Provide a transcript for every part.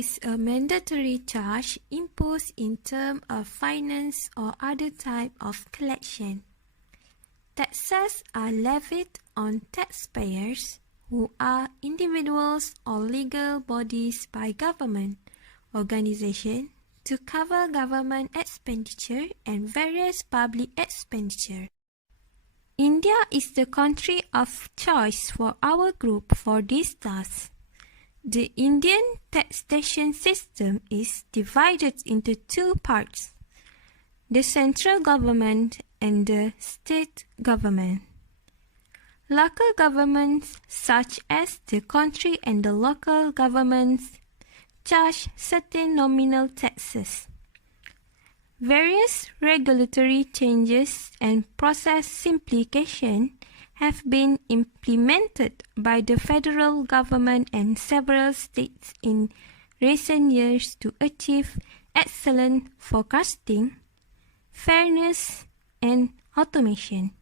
is a mandatory charge imposed in terms of finance or other type of collection. Taxes are levied on taxpayers who are individuals or legal bodies by government organization to cover government expenditure and various public expenditure. India is the country of choice for our group for this task. The Indian taxation system is divided into two parts: the central government and the state government. Local governments such as the country and the local governments charge certain nominal taxes. Various regulatory changes and process simplification have been implemented by the federal government and several states in recent years to achieve excellent forecasting, fairness, and automation.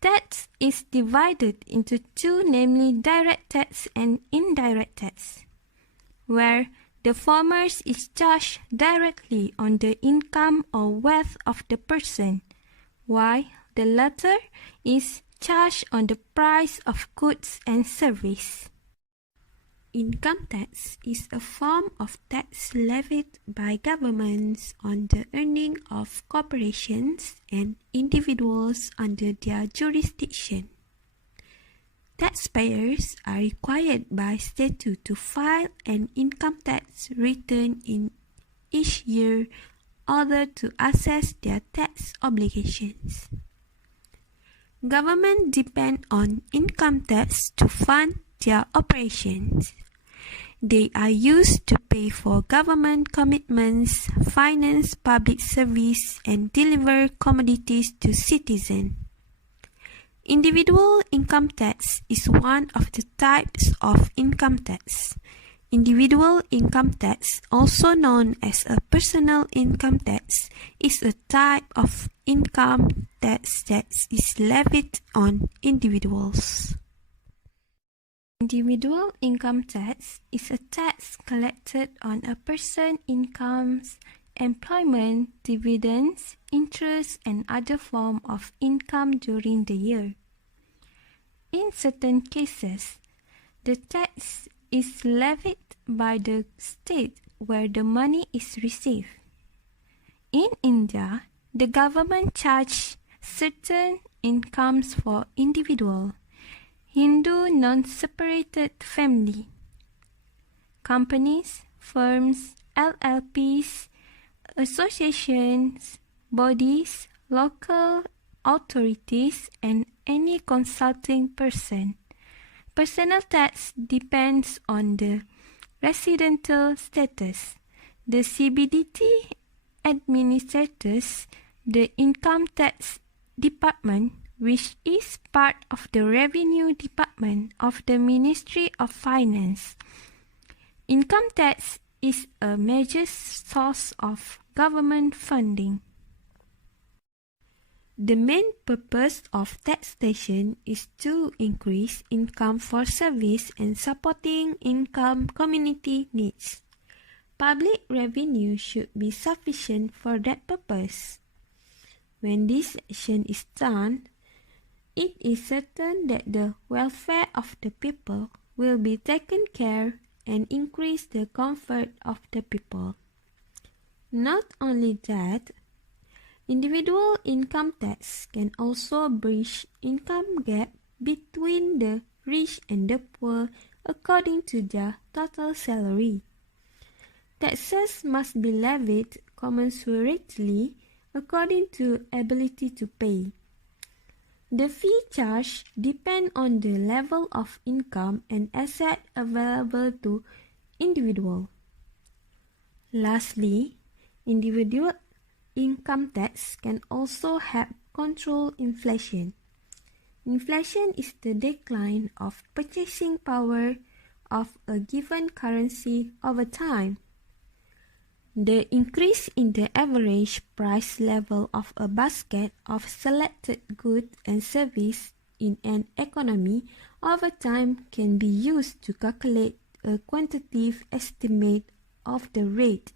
Tax is divided into two, namely direct tax and indirect tax, where the former is charged directly on the income or wealth of the person, while the latter is charged on the price of goods and service. Income tax is a form of tax levied by governments on the earning of corporations and individuals under their jurisdiction. Taxpayers are required by statute to file an income tax return in each year in order to assess their tax obligations. Government depend on income tax to fund their operations. They are used to pay for government commitments, finance public service, and deliver commodities to citizens. Individual income tax is one of the types of income tax. Individual income tax, also known as a personal income tax, is a type of income tax that is levied on individuals. Individual income tax is a tax collected on a person's incomes, employment, dividends, interest, and other forms of income during the year. In certain cases, the tax is levied by the state where the money is received. In India, the government charges certain incomes for individual, Hindu non-separated family, companies, firms, LLPs, associations, bodies, local authorities, and any consulting person. Personal tax depends on the residential status. The CBDT administers the income tax department, which is part of the revenue department of the Ministry of Finance. Income tax is a major source of government funding. The main purpose of taxation is to increase income for service and supporting income community needs. Public revenue should be sufficient for that purpose. When this action is done, it is certain that the welfare of the people will be taken care and increase the comfort of the people. Not only that, individual income tax can also bridge income gap between the rich and the poor according to their total salary. Taxes must be levied commensurately according to ability to pay. The fee charged depends on the level of income and asset available to individual. Lastly, individual income tax can also help control inflation. Inflation is the decline of purchasing power of a given currency over time. The increase in the average price level of a basket of selected goods and services in an economy over time can be used to calculate a quantitative estimate of the rate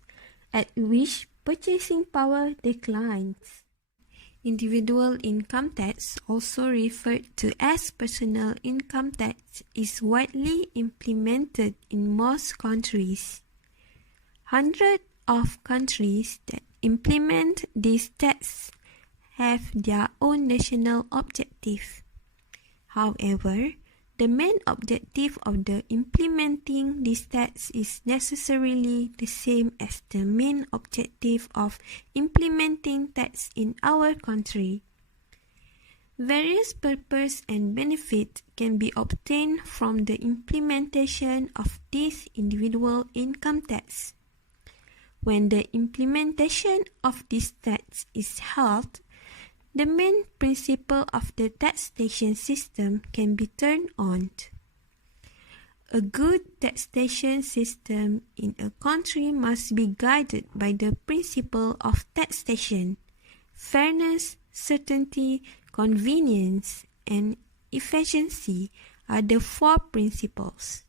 at which purchasing power declines. Individual income tax, also referred to as personal income tax, is widely implemented in most countries. Hundreds of countries that implement this tax have their own national objective. However, the main objective of the implementing this tax is necessarily the same as the main objective of implementing tax in our country. Various purpose and benefit can be obtained from the implementation of this individual income tax. When the implementation of this tax is held, the main principle of the taxation system can be turned on. A good taxation system in a country must be guided by the principle of taxation. Fairness, certainty, convenience, and efficiency are the four principles.